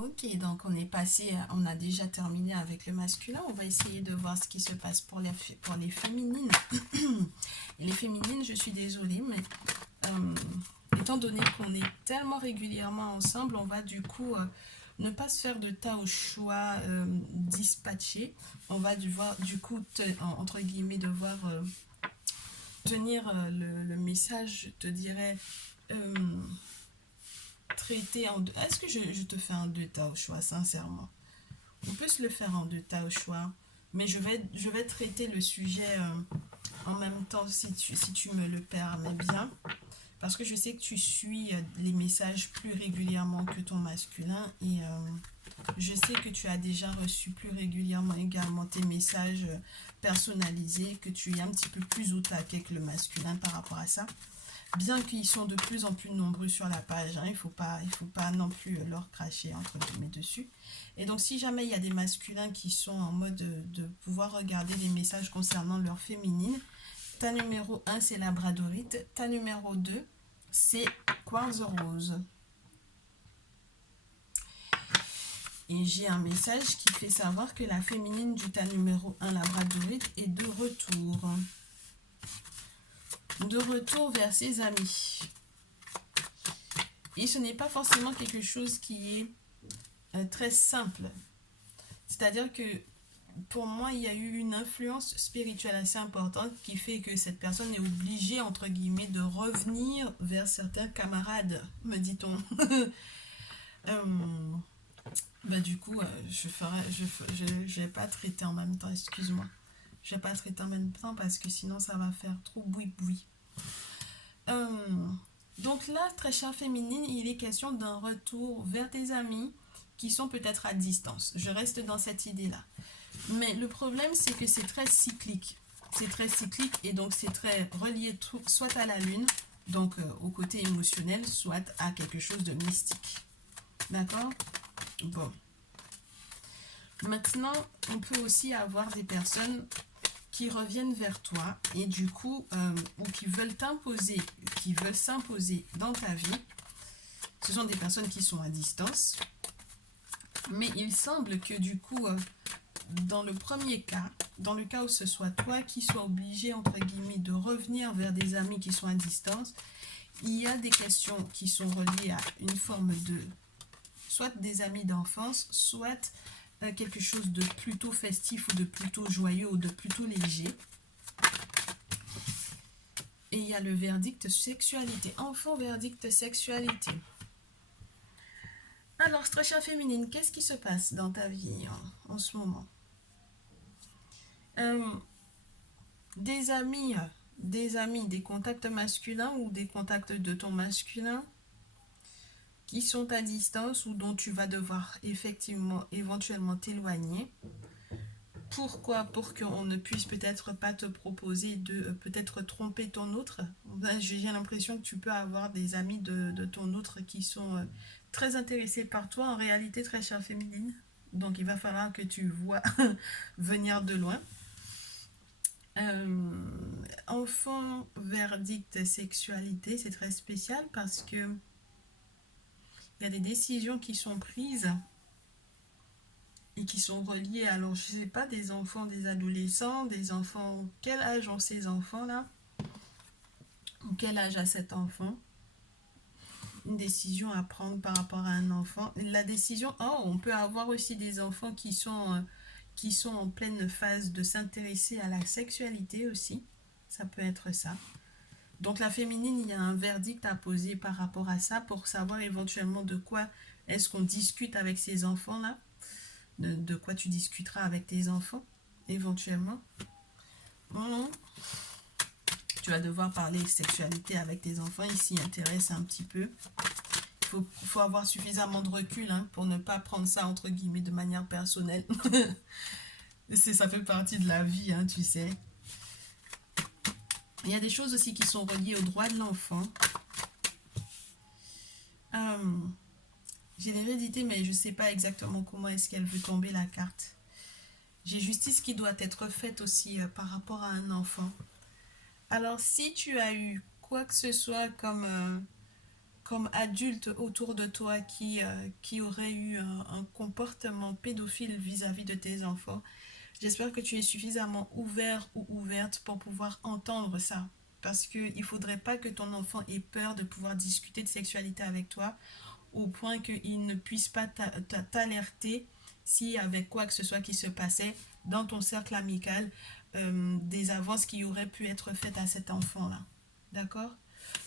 Ok, donc on est passé, on a déjà terminé avec le masculin. On va essayer de voir ce qui se passe pour les féminines. Et les féminines, je suis désolée, mais étant donné qu'on est tellement régulièrement ensemble, on va du coup ne pas se faire de tas au choix dispatché. On va du coup, entre guillemets, devoir tenir le message, je te dirais, euh, traité en deux. Est-ce que je te fais un deux tas au choix, sincèrement? On peut se le faire en deux tas au choix, mais je vais traiter le sujet en même temps si tu me le permets bien. Parce que je sais que tu suis les messages plus régulièrement que ton masculin et je sais que tu as déjà reçu plus régulièrement également tes messages personnalisés, que tu es un petit peu plus au taquet que le masculin par rapport à ça. Bien qu'ils sont de plus en plus nombreux sur la page, hein, il faut pas non plus leur cracher entre guillemets dessus. Et donc si jamais il y a des masculins qui sont en mode de pouvoir regarder les messages concernant leur féminine, ta numéro 1 c'est Labradorite, ta numéro 2 c'est Quartz Rose. Et j'ai un message qui fait savoir que la féminine du tas numéro 1 Labradorite est de retour. De retour vers ses amis. Et ce n'est pas forcément quelque chose qui est très simple. C'est-à-dire que pour moi, il y a eu une influence spirituelle assez importante qui fait que cette personne est obligée, entre guillemets, de revenir vers certains camarades, me dit-on. Du coup, je vais pas traiter en même temps, excuse-moi. Je vais pas traiter en même temps parce que sinon ça va faire trop boui-boui. Euh, donc là, très chère féminine, il est question d'un retour vers tes amis qui sont peut-être à distance. Je reste dans cette idée-là. Mais le problème, c'est que c'est très cyclique. C'est très cyclique et donc c'est très relié soit à la lune, donc au côté émotionnel, soit à quelque chose de mystique. D'accord? Bon. Maintenant, on peut aussi avoir des personnes qui reviennent vers toi et du coup, ou qui veulent s'imposer dans ta vie. Ce sont des personnes qui sont à distance. Mais il semble que du coup, dans le premier cas, dans le cas où ce soit toi qui sois obligé, entre guillemets, de revenir vers des amis qui sont à distance, il y a des questions qui sont reliées à une forme de, soit des amis d'enfance, soit quelque chose de plutôt festif ou de plutôt joyeux ou de plutôt léger. Et il y a le verdict sexualité. Enfant, verdict sexualité. Alors, très chère féminine, qu'est-ce qui se passe dans ta vie en ce moment? euh, des amis, des contacts masculins ou des contacts de ton masculin qui sont à distance ou dont tu vas devoir effectivement, éventuellement t'éloigner. Pourquoi? Pour qu'on ne puisse peut-être pas te proposer de peut-être tromper ton autre. J'ai l'impression que tu peux avoir des amis de ton autre qui sont très intéressés par toi, en réalité très chère féminine. Donc il va falloir que tu vois venir de loin. Enfant, verdict, sexualité, c'est très spécial parce que il y a des décisions qui sont prises et qui sont reliées, alors je sais pas, des enfants, des adolescents, des enfants, quel âge ont ces enfants-là? Ou quel âge a cet enfant? Une décision à prendre par rapport à un enfant. La décision, oh, on peut avoir aussi des enfants qui sont en pleine phase de s'intéresser à la sexualité aussi. Ça peut être ça. Donc la féminine, il y a un verdict à poser par rapport à ça pour savoir éventuellement de quoi est-ce qu'on discute avec ces enfants-là. De quoi tu discuteras avec tes enfants, éventuellement. Tu vas devoir parler sexualité avec tes enfants, ils s'y intéressent un petit peu. Faut avoir suffisamment de recul pour ne pas prendre ça entre guillemets de manière personnelle. Ça fait partie de la vie, tu sais. Il y a des choses aussi qui sont reliées aux droits de l'enfant. J'ai l'hérédité, mais je ne sais pas exactement comment est-ce qu'elle veut tomber la carte. J'ai justice qui doit être faite aussi par rapport à un enfant. Alors, si tu as eu quoi que ce soit comme adulte autour de toi qui aurait eu un comportement pédophile vis-à-vis de tes enfants, j'espère que tu es suffisamment ouvert ou ouverte pour pouvoir entendre ça. Parce qu'il ne faudrait pas que ton enfant ait peur de pouvoir discuter de sexualité avec toi au point qu'il ne puisse pas t'alerter si avec quoi que ce soit qui se passait dans ton cercle amical, des avances qui auraient pu être faites à cet enfant-là. D'accord?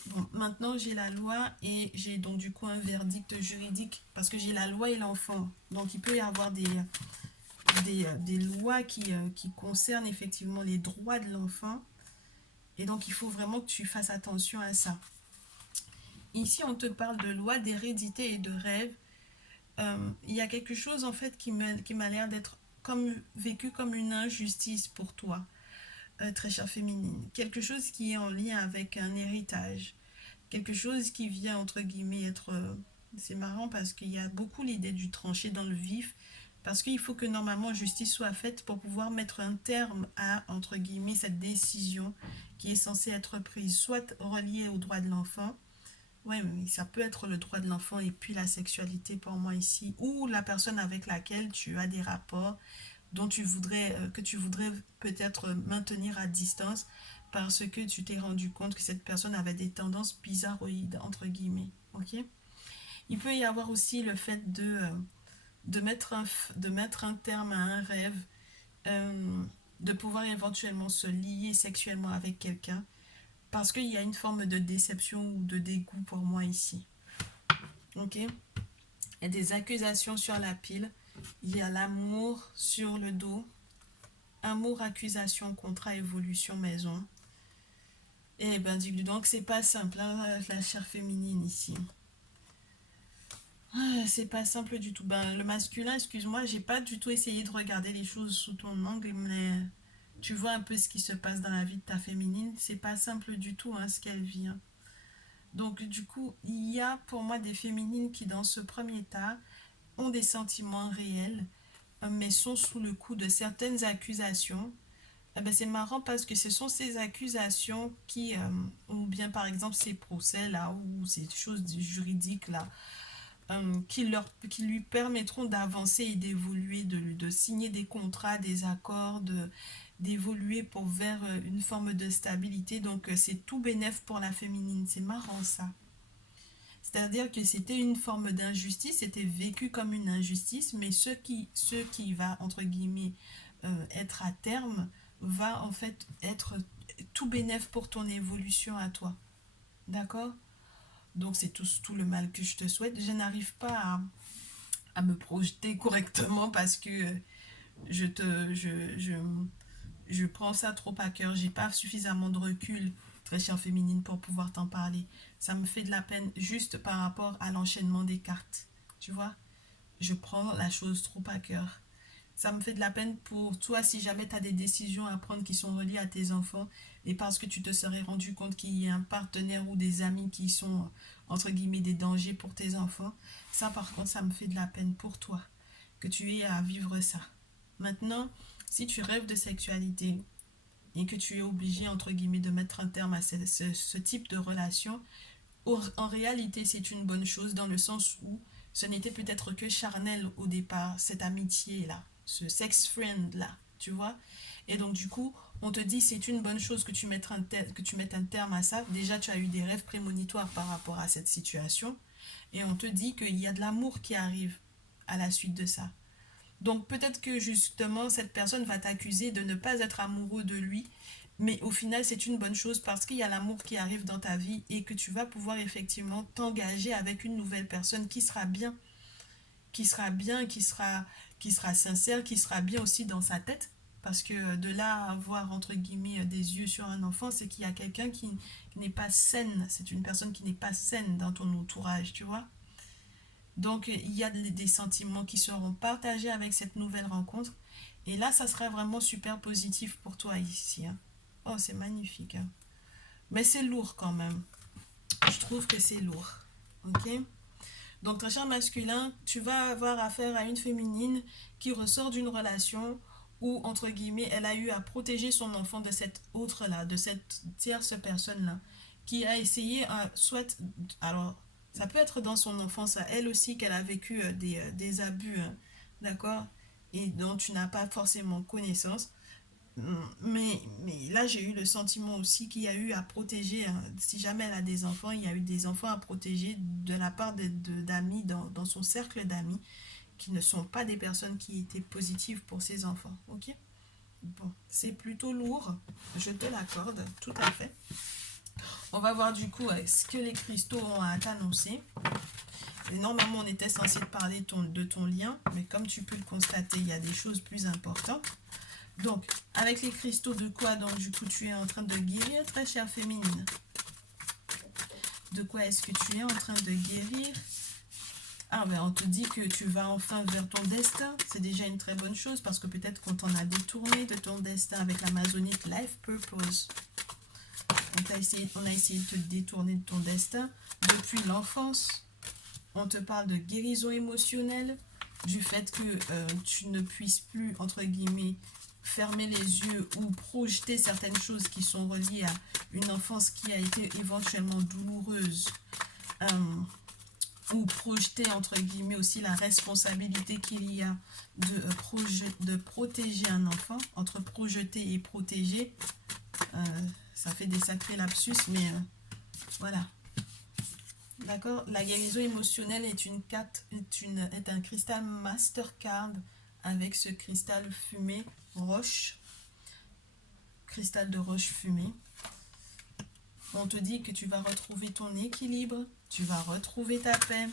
Bon, maintenant j'ai la loi et j'ai donc du coup un verdict juridique parce que j'ai la loi et l'enfant. Donc il peut y avoir des lois qui concernent effectivement les droits de l'enfant. Et donc il faut vraiment que tu fasses attention à ça. Ici on te parle de loi d'hérédité et de rêve. Il y a quelque chose en fait qui m'a l'air d'être vécu comme une injustice pour toi, très chère féminine. Quelque chose qui est en lien avec un héritage. Quelque chose qui vient entre guillemets être... c'est marrant parce qu'il y a beaucoup l'idée du trancher dans le vif. Parce qu'il faut que normalement justice soit faite pour pouvoir mettre un terme à, entre guillemets, cette décision qui est censée être prise, soit reliée au droit de l'enfant. Oui, mais ça peut être le droit de l'enfant et puis la sexualité pour moi ici, ou la personne avec laquelle tu as des rapports dont que tu voudrais peut-être maintenir à distance parce que tu t'es rendu compte que cette personne avait des tendances bizarroïdes, entre guillemets. Ok? Il peut y avoir aussi le fait de mettre un terme à un rêve, de pouvoir éventuellement se lier sexuellement avec quelqu'un parce qu'il y a une forme de déception ou de dégoût pour moi ici. Ok? Il y a des accusations sur la pile. Il y a l'amour sur le dos. Amour, accusation, contrat, évolution, maison. Et ben dis donc c'est pas simple, hein, la chair féminine ici. C'est pas simple du tout. Ben le masculin, excuse-moi, j'ai pas du tout essayé de regarder les choses sous ton angle, mais tu vois un peu ce qui se passe dans la vie de ta féminine. C'est pas simple du tout hein, ce qu'elle vit. Hein. Donc du coup, il y a pour moi des féminines qui dans ce premier état ont des sentiments réels, mais sont sous le coup de certaines accusations. Eh ben, c'est marrant parce que ce sont ces accusations ou bien par exemple ces procès là, ou ces choses juridiques là, qui lui permettront d'avancer et d'évoluer, de signer des contrats, des accords, d'évoluer vers une forme de stabilité. Donc c'est tout bénef pour la féminine. C'est marrant ça. C'est-à-dire que c'était une forme d'injustice, c'était vécu comme une injustice, mais ce qui va, entre guillemets, être à terme, va en fait être tout bénéf pour ton évolution à toi. D'accord? Donc c'est tout le mal que je te souhaite. Je n'arrive pas à me projeter correctement parce que je te je prends ça trop à cœur. J'ai pas suffisamment de recul, très chère féminine, pour pouvoir t'en parler. Ça me fait de la peine juste par rapport à l'enchaînement des cartes. Tu vois? Je prends la chose trop à cœur. Ça me fait de la peine pour toi si jamais tu as des décisions à prendre qui sont reliées à tes enfants et parce que tu te serais rendu compte qu'il y a un partenaire ou des amis qui sont, entre guillemets, des dangers pour tes enfants. Ça, par contre, ça me fait de la peine pour toi que tu aies à vivre ça. Maintenant, si tu rêves de sexualité et que tu es obligé, entre guillemets, de mettre un terme à ce type de relation, en réalité, c'est une bonne chose dans le sens où ce n'était peut-être que charnel au départ, cette amitié-là, ce sex friend-là, tu vois. Et donc, du coup, on te dit c'est une bonne chose que tu mettes un terme à ça. Déjà, tu as eu des rêves prémonitoires par rapport à cette situation. Et on te dit qu'il y a de l'amour qui arrive à la suite de ça. Donc peut-être que justement cette personne va t'accuser de ne pas être amoureux de lui, mais au final c'est une bonne chose parce qu'il y a l'amour qui arrive dans ta vie et que tu vas pouvoir effectivement t'engager avec une nouvelle personne qui sera bien, qui sera sincère, qui sera bien aussi dans sa tête. Parce que de là à avoir entre guillemets des yeux sur un enfant, c'est qu'il y a quelqu'un qui n'est pas saine, c'est une personne qui n'est pas saine dans ton entourage, tu vois. Donc, il y a des sentiments qui seront partagés avec cette nouvelle rencontre. Et là, ça sera vraiment super positif pour toi ici. Hein. Oh, c'est magnifique. Hein. Mais c'est lourd quand même. Je trouve que c'est lourd. Ok? Donc, très cher masculin, tu vas avoir affaire à une féminine qui ressort d'une relation où, entre guillemets, elle a eu à protéger son enfant de cette autre-là, de cette tierce personne-là, qui a essayé, soit, alors, Ça peut être dans son enfance à elle aussi qu'elle a vécu des abus, hein, d'accord? Et dont tu n'as pas forcément connaissance. Mais là, j'ai eu le sentiment aussi qu'il y a eu à protéger, hein, si jamais elle a des enfants, il y a eu des enfants à protéger de la part d'amis dans son cercle d'amis qui ne sont pas des personnes qui étaient positives pour ses enfants. Ok? Bon, c'est plutôt lourd, je te l'accorde, tout à fait. On va voir du coup ce que les cristaux ont à t'annoncer. Normalement, on était censé parler de ton lien, mais comme tu peux le constater, il y a des choses plus importantes. Donc, avec les cristaux de quoi, donc du coup, tu es en train de guérir, très chère féminine? De quoi est-ce que tu es en train de guérir? Ah ben, on te dit que tu vas enfin vers ton destin. C'est déjà une très bonne chose parce que peut-être qu'on t'en a détourné de ton destin avec l'Amazonic Life Purpose. On a essayé de te détourner de ton destin depuis l'enfance. On te parle de guérison émotionnelle, du fait que tu ne puisses plus, entre guillemets, fermer les yeux ou projeter certaines choses qui sont reliées à une enfance qui a été éventuellement douloureuse. Ou projeter, entre guillemets, aussi la responsabilité qu'il y a de protéger un enfant. Entre projeter et protéger, ça fait des sacrés lapsus, mais voilà. D'accord? La guérison émotionnelle est une carte, est un cristal Mastercard avec ce cristal fumé roche, cristal de roche fumée. On te dit que tu vas retrouver ton équilibre, tu vas retrouver ta paix,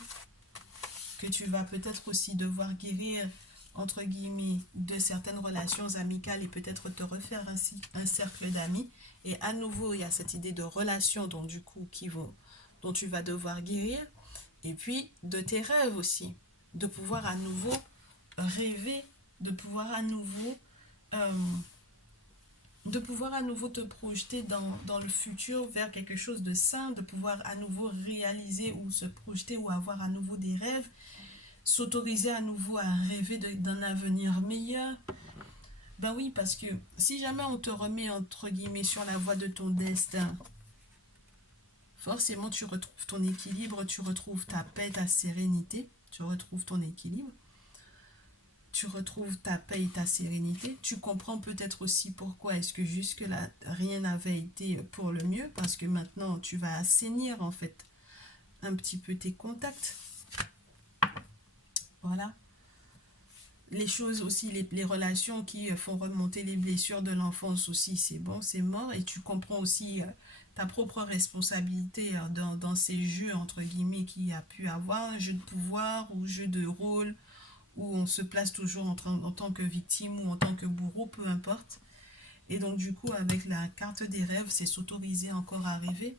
que tu vas peut-être aussi devoir guérir, entre guillemets, de certaines relations amicales et peut-être te refaire ainsi un cercle d'amis. Et à nouveau, il y a cette idée de relation dont du coup dont tu vas devoir guérir. Et puis de tes rêves aussi, de pouvoir à nouveau rêver, de pouvoir à nouveau te projeter dans le futur vers quelque chose de sain, de pouvoir à nouveau réaliser ou se projeter ou avoir à nouveau des rêves, s'autoriser à nouveau à rêver d'un avenir meilleur. Ben oui, parce que si jamais on te remet entre guillemets sur la voie de ton destin, forcément tu retrouves ton équilibre, tu retrouves ta paix, ta sérénité, tu retrouves ton équilibre, tu retrouves ta paix et ta sérénité. Tu comprends peut-être aussi pourquoi est-ce que jusque-là rien n'avait été pour le mieux, parce que maintenant tu vas assainir en fait un petit peu tes contacts. Voilà. Les choses aussi, les relations qui font remonter les blessures de l'enfance aussi, c'est bon, c'est mort. Et tu comprends aussi ta propre responsabilité dans ces jeux, entre guillemets, qu'il y a pu avoir, un jeu de pouvoir ou jeu de rôle, où on se place toujours en tant que victime ou en tant que bourreau, peu importe. Et donc du coup, avec la carte des rêves, c'est s'autoriser encore à rêver.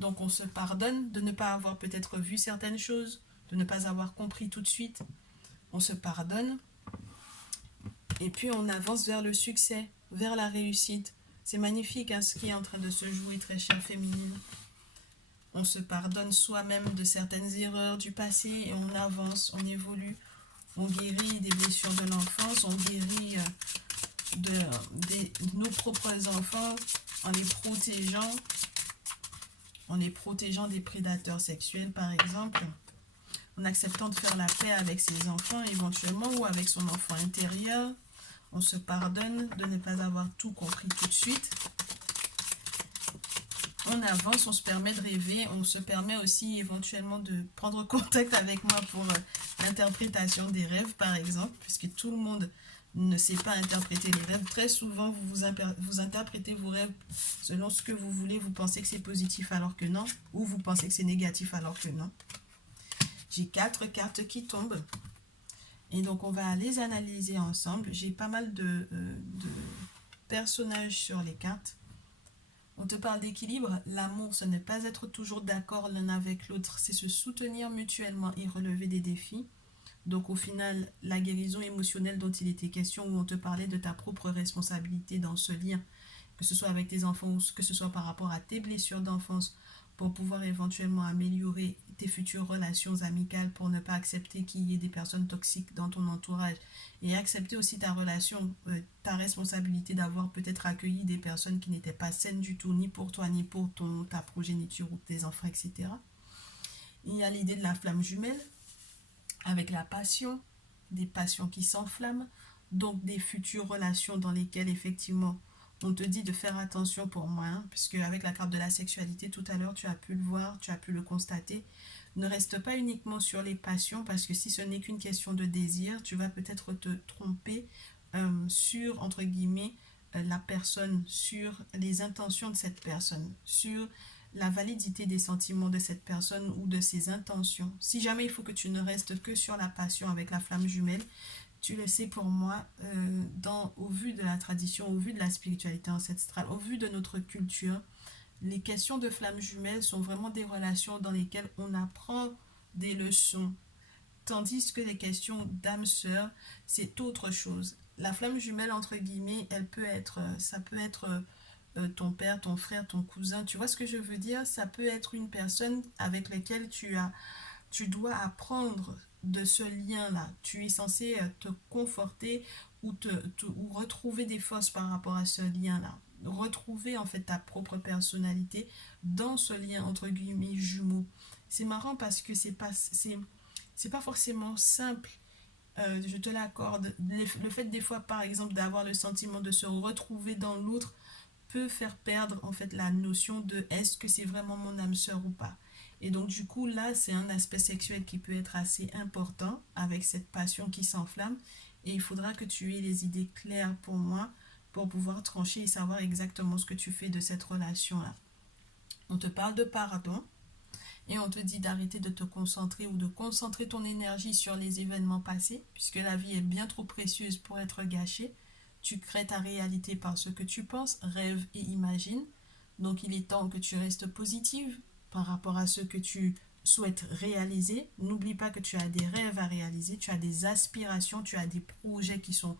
Donc on se pardonne de ne pas avoir peut-être vu certaines choses, de ne pas avoir compris tout de suite. On se pardonne. Et puis on avance vers le succès, vers la réussite. C'est magnifique hein, ce qui est en train de se jouer, très chère féminine. On se pardonne soi-même de certaines erreurs du passé et on avance, on évolue. On guérit des blessures de l'enfance, on guérit de nos propres enfants en les protégeant des prédateurs sexuels par exemple, en acceptant de faire la paix avec ses enfants éventuellement ou avec son enfant intérieur. On se pardonne de ne pas avoir tout compris tout de suite. On avance, on se permet de rêver, on se permet aussi éventuellement de prendre contact avec moi pour l'interprétation des rêves par exemple, puisque tout le monde ne sait pas interpréter les rêves. Très souvent, vous interprétez vos rêves selon ce que vous voulez, vous pensez que c'est positif alors que non, ou vous pensez que c'est négatif alors que non. J'ai 4 cartes qui tombent, et donc on va les analyser ensemble. J'ai pas mal de personnages sur les cartes. On te parle d'équilibre. L'amour, ce n'est pas être toujours d'accord l'un avec l'autre, c'est se soutenir mutuellement et relever des défis. Donc au final, la guérison émotionnelle dont il était question, où on te parlait de ta propre responsabilité dans ce lien, que ce soit avec tes enfants ou que ce soit par rapport à tes blessures d'enfance, pour pouvoir éventuellement améliorer tes futures relations amicales, pour ne pas accepter qu'il y ait des personnes toxiques dans ton entourage, et accepter aussi ta relation, ta responsabilité d'avoir peut-être accueilli des personnes qui n'étaient pas saines du tout, ni pour toi, ni pour ta progéniture ou tes enfants, etc. Il y a l'idée de la flamme jumelle avec la passion, des passions qui s'enflamment, donc des futures relations dans lesquelles effectivement on te dit de faire attention pour moi, hein, puisque avec la carte de la sexualité tout à l'heure tu as pu le voir, tu as pu le constater. Ne reste pas uniquement sur les passions, parce que si ce n'est qu'une question de désir, tu vas peut-être te tromper sur, entre guillemets, la personne, sur les intentions de cette personne, sur la validité des sentiments de cette personne ou de ses intentions. Si jamais il faut que tu ne restes que sur la passion avec la flamme jumelle, tu le sais pour moi, au vu de la tradition, au vu de la spiritualité ancestrale, au vu de notre culture, les questions de flamme jumelle sont vraiment des relations dans lesquelles on apprend des leçons. Tandis que les questions d'âme sœur, c'est autre chose. La flamme jumelle, entre guillemets, ça peut être ton père, ton frère, ton cousin. Tu vois ce que je veux dire? Ça peut être une personne avec laquelle tu dois apprendre de ce lien-là. Tu es censé te conforter ou retrouver des forces par rapport à ce lien-là. Retrouver en fait ta propre personnalité dans ce lien entre guillemets jumeaux. C'est marrant parce que c'est pas forcément simple. Je te l'accorde. Le fait des fois par exemple d'avoir le sentiment de se retrouver dans l'autre peut faire perdre en fait la notion de est-ce que c'est vraiment mon âme sœur ou pas. Et donc du coup là c'est un aspect sexuel qui peut être assez important avec cette passion qui s'enflamme, et il faudra que tu aies les idées claires pour moi pour pouvoir trancher et savoir exactement ce que tu fais de cette relation là. On te parle de pardon et on te dit d'arrêter de te concentrer ou de concentrer ton énergie sur les événements passés, puisque la vie est bien trop précieuse pour être gâchée. Tu crées ta réalité par ce que tu penses, rêves et imagines. Donc il est temps que tu restes positive par rapport à ce que tu souhaites réaliser. N'oublie pas que tu as des rêves à réaliser, tu as des aspirations, tu as des projets qui sont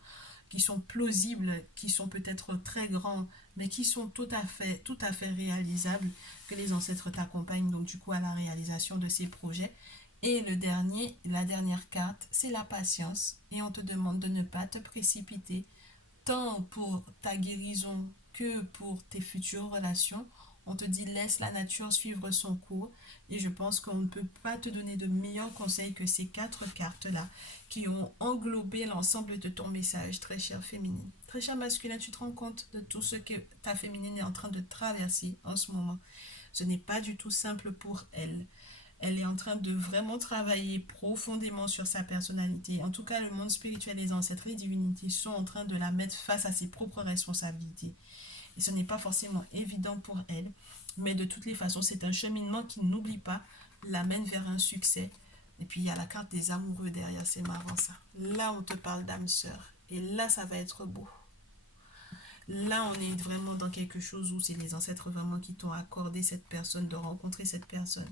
plausibles, qui sont peut-être très grands, mais qui sont tout à fait réalisables, que les ancêtres t'accompagnent donc du coup à la réalisation de ces projets. Et la dernière carte, c'est la patience. Et on te demande de ne pas te précipiter, tant pour ta guérison que pour tes futures relations. On te dit laisse la nature suivre son cours, et je pense qu'on ne peut pas te donner de meilleurs conseils que ces quatre cartes-là qui ont englobé l'ensemble de ton message, très chère féminine. Très cher masculin, tu te rends compte de tout ce que ta féminine est en train de traverser en ce moment. Ce n'est pas du tout simple pour elle. Elle est en train de vraiment travailler profondément sur sa personnalité. En tout cas, le monde spirituel, les ancêtres, les divinités sont en train de la mettre face à ses propres responsabilités. Et ce n'est pas forcément évident pour elle, mais de toutes les façons, c'est un cheminement qui, n'oublie pas, l'amène vers un succès. Et puis, il y a la carte des amoureux derrière, c'est marrant ça. Là, on te parle d'âme sœur. Et là, ça va être beau. Là, on est vraiment dans quelque chose où c'est les ancêtres vraiment qui t'ont accordé cette personne, de rencontrer cette personne.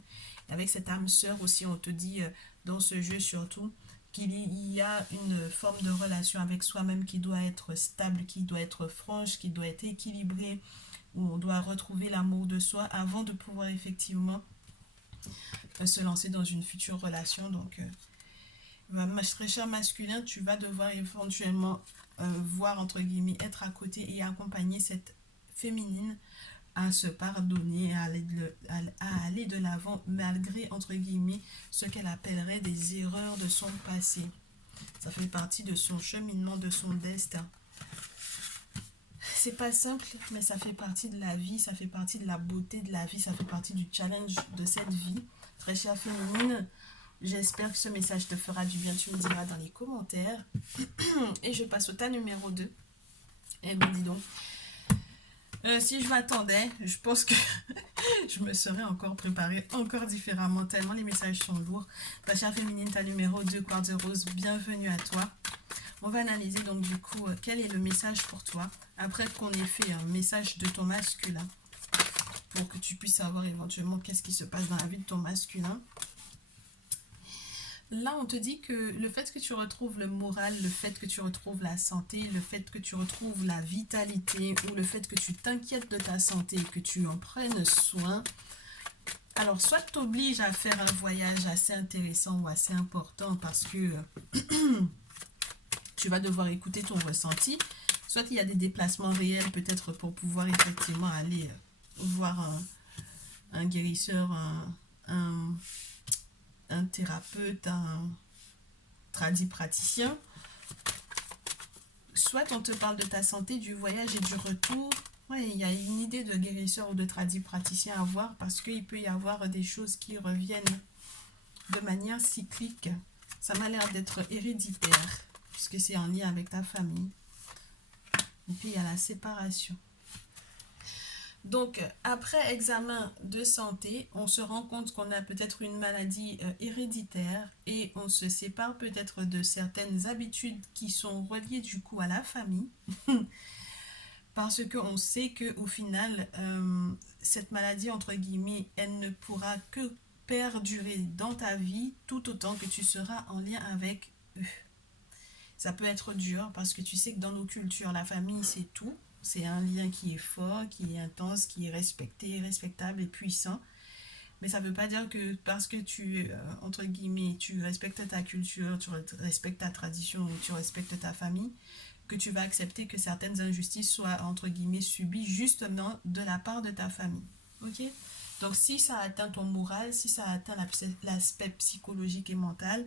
Et avec cette âme sœur aussi, on te dit, dans ce jeu surtout, qu'il y a une forme de relation avec soi-même qui doit être stable, qui doit être franche, qui doit être équilibrée, où on doit retrouver l'amour de soi avant de pouvoir effectivement se lancer dans une future relation. Donc, très cher masculin, tu vas devoir éventuellement voir, entre guillemets, être à côté et accompagner cette féminine à se pardonner, à aller de l'avant malgré, entre guillemets, ce qu'elle appellerait des erreurs de son passé. Ça fait partie de son cheminement, de son destin. C'est pas simple, mais ça fait partie de la vie, ça fait partie de la beauté de la vie, ça fait partie du challenge de cette vie. Très chère féminine, j'espère que ce message te fera du bien, tu me diras dans les commentaires. Et je passe au tas numéro 2. Eh bien, dis donc. Si je m'attendais, je pense que je me serais encore préparée encore différemment, tellement les messages sont lourds. Ta chère féminine, ta numéro 2, quartz rose, bienvenue à toi. On va analyser donc du coup quel est le message pour toi, après qu'on ait fait un message de ton masculin, pour que tu puisses savoir éventuellement qu'est-ce qui se passe dans la vie de ton masculin. Là, on te dit que le fait que tu retrouves le moral, le fait que tu retrouves la santé, le fait que tu retrouves la vitalité, ou le fait que tu t'inquiètes de ta santé et que tu en prennes soin, alors soit t'oblige à faire un voyage assez intéressant ou assez important parce que tu vas devoir écouter ton ressenti, soit il y a des déplacements réels peut-être pour pouvoir effectivement aller voir un guérisseur, un thérapeute, un tradipraticien. Soit on te parle de ta santé, du voyage et du retour. Ouais, il y a une idée de guérisseur ou de tradipraticien à voir parce qu'il peut y avoir des choses qui reviennent de manière cyclique. Ça m'a l'air d'être héréditaire puisque c'est en lien avec ta famille. Et puis il y a la séparation. Donc, après examen de santé, on se rend compte qu'on a peut-être une maladie héréditaire et on se sépare peut-être de certaines habitudes qui sont reliées du coup à la famille parce qu'on sait qu'au final, cette maladie, entre guillemets, elle ne pourra que perdurer dans ta vie tout autant que tu seras en lien avec eux. Ça peut être dur parce que tu sais que dans nos cultures, la famille, c'est tout. C'est un lien qui est fort, qui est intense, qui est respecté, respectable et puissant. Mais ça ne veut pas dire que parce que tu, entre guillemets, tu respectes ta culture, tu respectes ta tradition, tu respectes ta famille, que tu vas accepter que certaines injustices soient, entre guillemets, subies justement de la part de ta famille. Ok? Donc, si ça atteint ton moral, si ça atteint l'aspect psychologique et mental,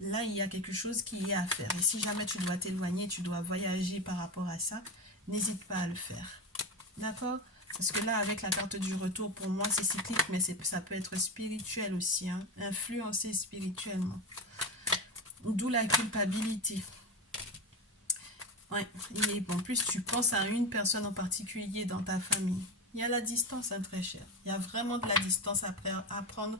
là, il y a quelque chose qui est à faire. Et si jamais tu dois t'éloigner, tu dois voyager par rapport à ça, n'hésite pas à le faire. D'accord? Parce que là, avec la carte du retour, pour moi, c'est cyclique, mais ça peut être spirituel aussi, hein, influencé spirituellement. D'où la culpabilité. Ouais, et en plus, tu penses à une personne en particulier dans ta famille. Il y a la distance, hein, très cher. Il y a vraiment de la distance à prendre,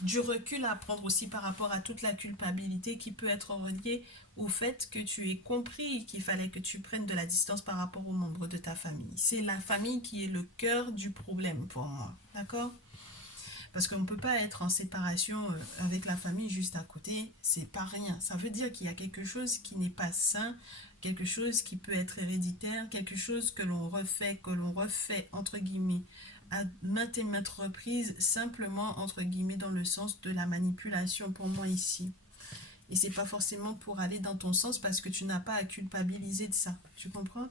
du recul à prendre aussi par rapport à toute la culpabilité qui peut être reliée au fait que tu aies compris qu'il fallait que tu prennes de la distance par rapport aux membres de ta famille. C'est la famille qui est le cœur du problème pour moi, d'accord? Parce qu'on ne peut pas être en séparation avec la famille juste à côté, c'est pas rien. Ça veut dire qu'il y a quelque chose qui n'est pas sain, quelque chose qui peut être héréditaire, quelque chose que l'on refait, entre guillemets, à maintes et maintes reprises, simplement entre guillemets dans le sens de la manipulation pour moi ici. Et c'est pas forcément pour aller dans ton sens parce que tu n'as pas à culpabiliser de ça. Tu comprends?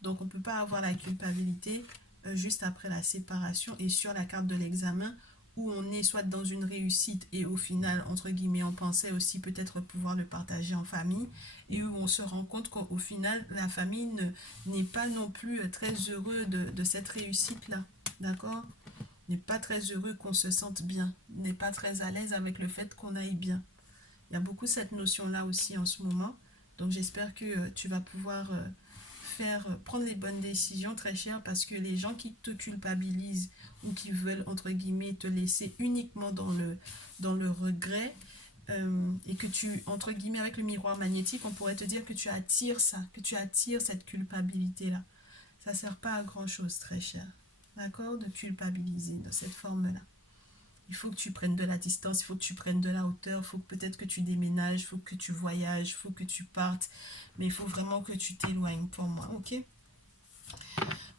Donc on ne peut pas avoir la culpabilité juste après la séparation et sur la carte de l'examen où on est soit dans une réussite et au final, entre guillemets, on pensait aussi peut-être pouvoir le partager en famille et où on se rend compte qu'au final, la famille n'est pas non plus très heureux de cette réussite-là. D'accord? N'est pas très heureux qu'on se sente bien, n'est pas très à l'aise avec le fait qu'on aille bien. Il y a beaucoup cette notion-là aussi en ce moment. Donc j'espère que tu vas pouvoir prendre les bonnes décisions, très cher, parce que les gens qui te culpabilisent ou qui veulent, entre guillemets, te laisser uniquement dans le regret, et que tu, entre guillemets, avec le miroir magnétique, on pourrait te dire que tu attires ça, que tu attires cette culpabilité-là. Ça ne sert pas à grand-chose, très cher. D'accord? De culpabiliser de cette forme-là. Il faut que tu prennes de la distance, il faut que tu prennes de la hauteur, il faut peut-être que tu déménages, il faut que tu voyages, il faut que tu partes, mais il faut vraiment que tu t'éloignes pour moi, ok?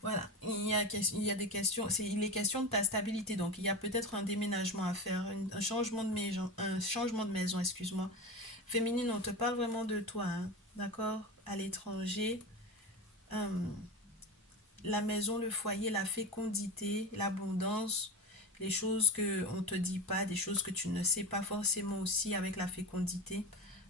Voilà, il y a des questions, il est question de ta stabilité, donc il y a peut-être un déménagement à faire, un changement de maison, excuse-moi. Féminine, on te parle vraiment de toi, hein, d'accord? À l'étranger, la maison, le foyer, la fécondité, l'abondance, les choses que on te dit pas, des choses que tu ne sais pas forcément aussi avec la fécondité.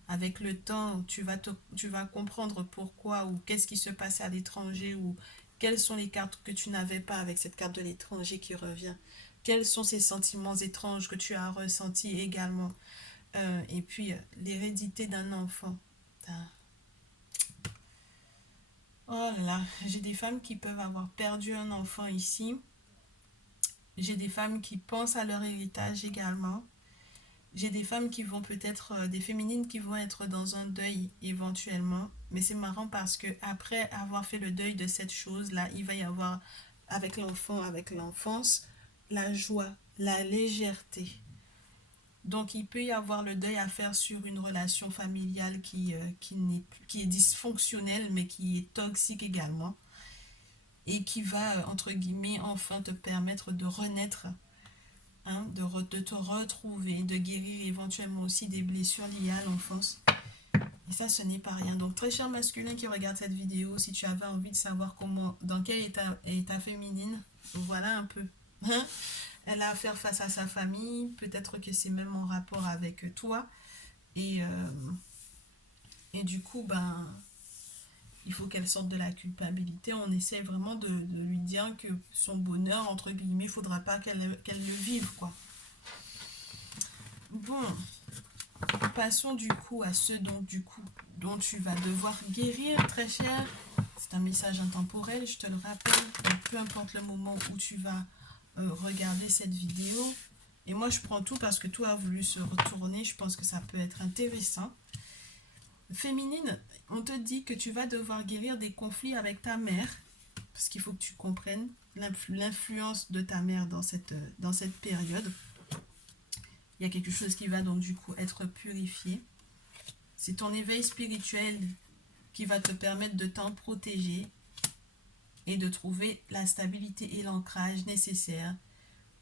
Avec le temps, tu vas comprendre pourquoi ou qu'est-ce qui se passe à l'étranger ou quelles sont les cartes que tu n'avais pas avec cette carte de l'étranger qui revient. Quels sont ces sentiments étranges que tu as ressentis également. Et puis, l'hérédité d'un enfant. Oh là là, j'ai des femmes qui peuvent avoir perdu un enfant ici. J'ai des femmes qui pensent à leur héritage également. J'ai des femmes qui vont peut-être, des féminines qui vont être dans un deuil éventuellement. Mais c'est marrant parce que après avoir fait le deuil de cette chose-là, il va y avoir avec l'enfant, avec l'enfance, la joie, la légèreté. Donc il peut y avoir le deuil à faire sur une relation familiale qui est dysfonctionnelle mais qui est toxique également. Et qui va, entre guillemets, enfin te permettre de renaître, hein, de te retrouver, de guérir éventuellement aussi des blessures liées à l'enfance. Et ça, ce n'est pas rien. Donc, très cher masculin qui regarde cette vidéo, si tu avais envie de savoir comment, dans quel état féminine, voilà un peu. Hein? Elle a à faire face à sa famille, peut-être que c'est même en rapport avec toi. Et, et du coup, ben, il faut qu'elle sorte de la culpabilité. On essaie vraiment de lui dire que son bonheur, entre guillemets, il ne faudra pas qu'elle le vive, quoi. Bon, passons du coup à ce dont tu vas devoir guérir, très cher. C'est un message intemporel, je te le rappelle. Donc, peu importe le moment où tu vas regarder cette vidéo. Et moi, je prends tout parce que tout a voulu se retourner. Je pense que ça peut être intéressant. Féminine, on te dit que tu vas devoir guérir des conflits avec ta mère. Parce qu'il faut que tu comprennes l'influence de ta mère dans cette période. Il y a quelque chose qui va donc du coup être purifié. C'est ton éveil spirituel qui va te permettre de t'en protéger et de trouver la stabilité et l'ancrage nécessaires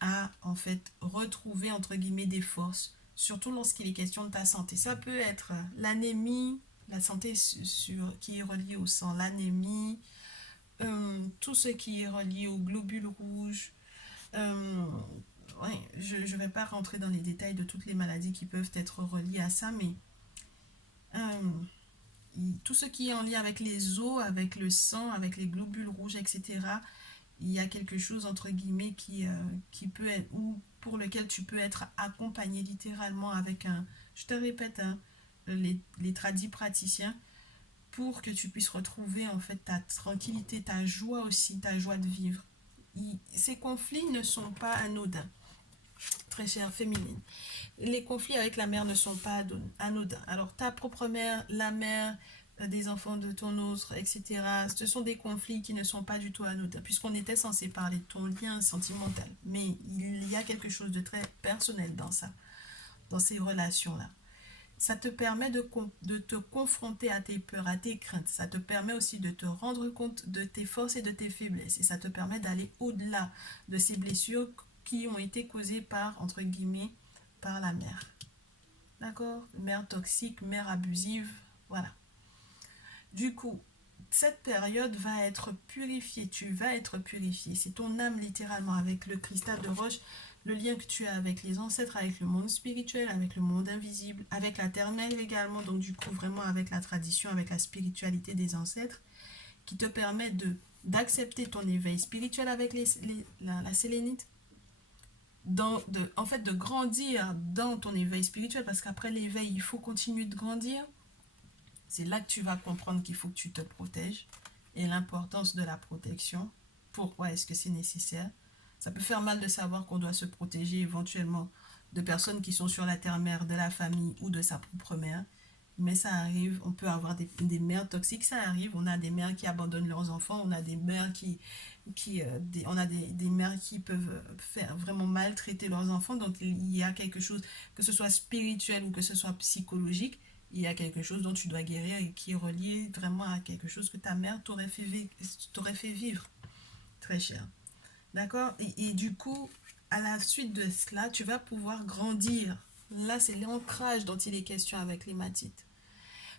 à en fait retrouver entre guillemets des forces, surtout lorsqu'il est question de ta santé. Ça peut être l'anémie, la santé qui est reliée au sang, l'anémie, tout ce qui est relié aux globules rouges. Ouais, je ne vais pas rentrer dans les détails de toutes les maladies qui peuvent être reliées à ça, mais tout ce qui est en lien avec les os, avec le sang, avec les globules rouges, etc., il y a quelque chose, entre guillemets, qui peut être, ou pour lequel tu peux être accompagné littéralement avec je te répète, les tradis praticiens, pour que tu puisses retrouver en fait ta tranquillité, ta joie aussi, ta joie de vivre. Ces conflits ne sont pas anodins, très chère féminine. Les conflits avec la mère ne sont pas anodins. Alors ta propre mère, la mère des enfants de ton autre, etc. Ce sont des conflits qui ne sont pas du tout anodins, puisqu'on était censé parler de ton lien sentimental. Mais il y a quelque chose de très personnel dans ça, dans ces relations-là. Ça te permet de te confronter à tes peurs, à tes craintes. Ça te permet aussi de te rendre compte de tes forces et de tes faiblesses. Et ça te permet d'aller au-delà de ces blessures qui ont été causées par, entre guillemets, par la mère. D'accord? Mère toxique, mère abusive, voilà. Du coup, cette période va être purifiée, tu vas être purifié. C'est ton âme littéralement avec le cristal de roche, le lien que tu as avec les ancêtres, avec le monde spirituel, avec le monde invisible, avec la terre-mère également, donc du coup vraiment avec la tradition, avec la spiritualité des ancêtres, qui te permet d'accepter ton éveil spirituel avec la sélénite, en fait de grandir dans ton éveil spirituel, parce qu'après l'éveil, il faut continuer de grandir. C'est là que tu vas comprendre qu'il faut que tu te protèges et l'importance de la protection. Pourquoi est-ce que c'est nécessaire? Ça peut faire mal de savoir qu'on doit se protéger éventuellement de personnes qui sont sur la terre-mère, de la famille ou de sa propre mère. Mais ça arrive, on peut avoir des mères toxiques, ça arrive. On a des mères qui abandonnent leurs enfants, on a des mères on a des mères qui peuvent faire vraiment maltraiter leurs enfants. Donc il y a quelque chose, que ce soit spirituel ou que ce soit psychologique, il y a quelque chose dont tu dois guérir et qui est relié vraiment à quelque chose que ta mère t'aurait fait vivre, très cher. D'accord? Et du coup, à la suite de cela, tu vas pouvoir grandir. Là, c'est l'ancrage dont il est question avec l'hématite.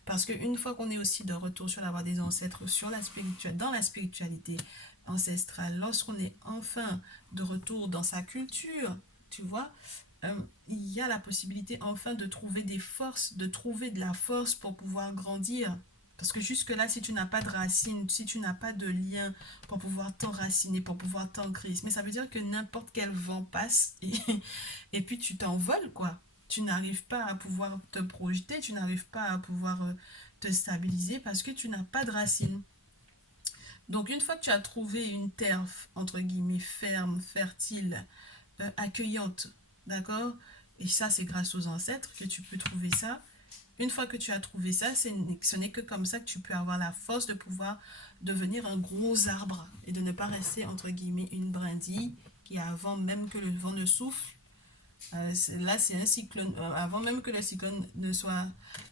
Parce qu'une fois qu'on est aussi de retour sur la voie des ancêtres, dans la spiritualité ancestrale, lorsqu'on est enfin de retour dans sa culture, tu vois, il y a la possibilité enfin de trouver des forces, de trouver de la force pour pouvoir grandir. Parce que jusque-là, si tu n'as pas de racines, si tu n'as pas de lien pour pouvoir t'enraciner, pour pouvoir t'ancrer, mais ça veut dire que n'importe quel vent passe et puis tu t'envoles, quoi. Tu n'arrives pas à pouvoir te projeter, tu n'arrives pas à pouvoir te stabiliser parce que tu n'as pas de racines. Donc une fois que tu as trouvé une terre, entre guillemets, ferme, fertile, accueillante, d'accord? Et ça, c'est grâce aux ancêtres que tu peux trouver ça. Une fois que tu as trouvé ça, ce n'est que comme ça que tu peux avoir la force de pouvoir devenir un gros arbre et de ne pas rester, entre guillemets, une brindille qui, avant même que le vent ne souffle, là, c'est un cyclone. Avant même que le cyclone ne soit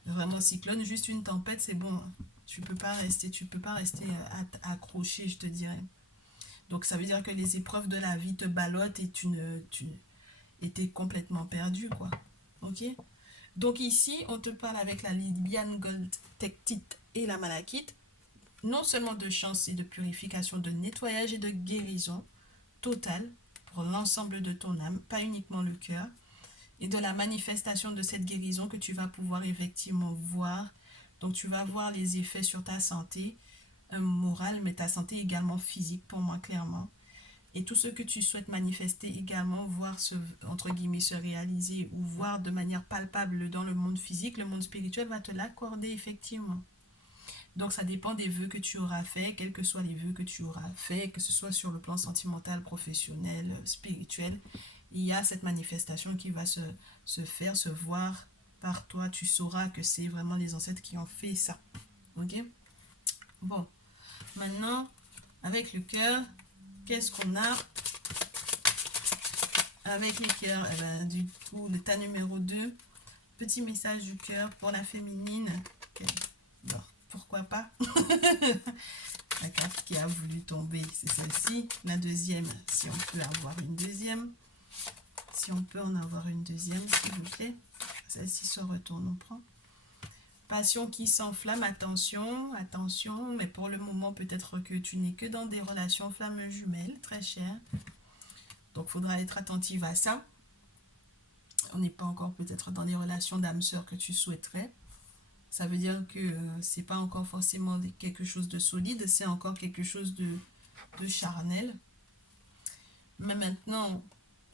vraiment cyclone, juste une tempête, c'est bon. Tu peux pas rester accroché, je te dirais. Donc, ça veut dire que les épreuves de la vie te ballottent et tu étais complètement perdu, quoi. Ok? Donc ici, on te parle avec la Lydian Gold Tektite et la Malachite, non seulement de chance et de purification, de nettoyage et de guérison totale pour l'ensemble de ton âme, pas uniquement le cœur, et de la manifestation de cette guérison que tu vas pouvoir effectivement voir. Donc tu vas voir les effets sur ta santé morale, mais ta santé également physique pour moi clairement. Et tout ce que tu souhaites manifester également, voir entre guillemets se réaliser ou voir de manière palpable dans le monde physique, le monde spirituel va te l'accorder effectivement. Donc ça dépend des vœux que tu auras fait, quels que soient les vœux que tu auras fait, que ce soit sur le plan sentimental, professionnel, spirituel, il y a cette manifestation qui va se faire, se voir par toi. Tu sauras que c'est vraiment les ancêtres qui ont fait ça. Ok? Bon, maintenant, avec le cœur, qu'est-ce qu'on a? Avec les cœurs, eh ben, du coup, le tas numéro 2, petit message du cœur pour la féminine. Okay. Bon, pourquoi pas? La carte qui a voulu tomber, c'est celle-ci. La deuxième, si on peut avoir une deuxième. Si on peut en avoir une deuxième, s'il vous plaît. Celle-ci se retourne, on prend. Passion qui s'enflamme, attention, attention. Mais pour le moment, peut-être que tu n'es que dans des relations flammes jumelles, très chères. Donc, il faudra être attentive à ça. On n'est pas encore peut-être dans les relations d'âme-sœur que tu souhaiterais. Ça veut dire que c'est pas encore forcément quelque chose de solide, c'est encore quelque chose de charnel. Mais maintenant,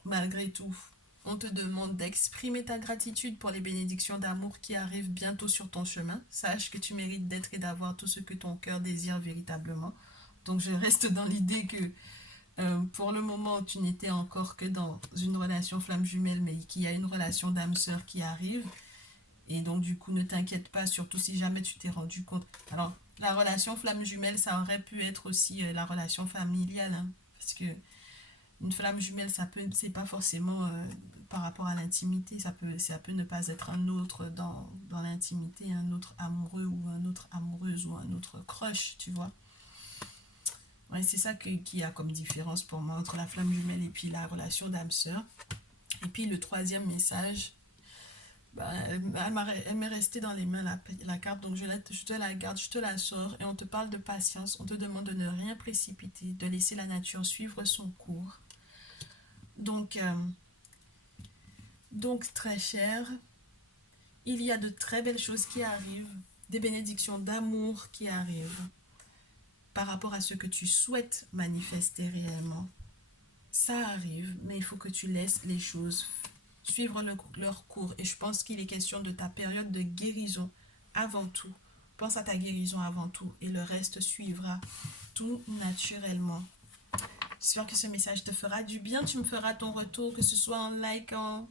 malgré tout, on te demande d'exprimer ta gratitude pour les bénédictions d'amour qui arrivent bientôt sur ton chemin. Sache que tu mérites d'être et d'avoir tout ce que ton cœur désire véritablement. Donc je reste dans l'idée que pour le moment, tu n'étais encore que dans une relation flamme jumelle, mais qu'il y a une relation d'âme-sœur qui arrive. Et donc, du coup, ne t'inquiète pas, surtout si jamais tu t'es rendu compte. Alors, la relation flamme jumelle, ça aurait pu être aussi la relation familiale. Hein, parce que une flamme jumelle, c'est pas forcément par rapport à l'intimité. Ça peut ne pas être un autre dans l'intimité, un autre amoureux ou un autre amoureuse ou un autre crush, tu vois. Ouais, c'est ça qu'il y a comme différence pour moi entre la flamme jumelle et puis la relation d'âme-sœur. Et puis, le troisième message... Bah, elle m'est restée dans les mains la carte, donc je te la garde, je te la sors et on te parle de patience, on te demande de ne rien précipiter, de laisser la nature suivre son cours. Donc très cher, il y a de très belles choses qui arrivent, des bénédictions d'amour qui arrivent par rapport à ce que tu souhaites manifester réellement. Ça arrive, mais il faut que tu laisses les choses suivre leur cours. Et je pense qu'il est question de ta période de guérison avant tout. Pense à ta guérison avant tout et le reste suivra tout naturellement. J'espère que ce message te fera du bien. Tu me feras ton retour, que ce soit en like, en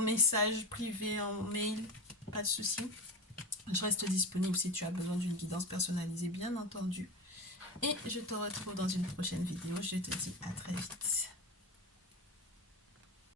message privé, en mail. Pas de souci. Je reste disponible si tu as besoin d'une guidance personnalisée, bien entendu. Et je te retrouve dans une prochaine vidéo. Je te dis à très vite.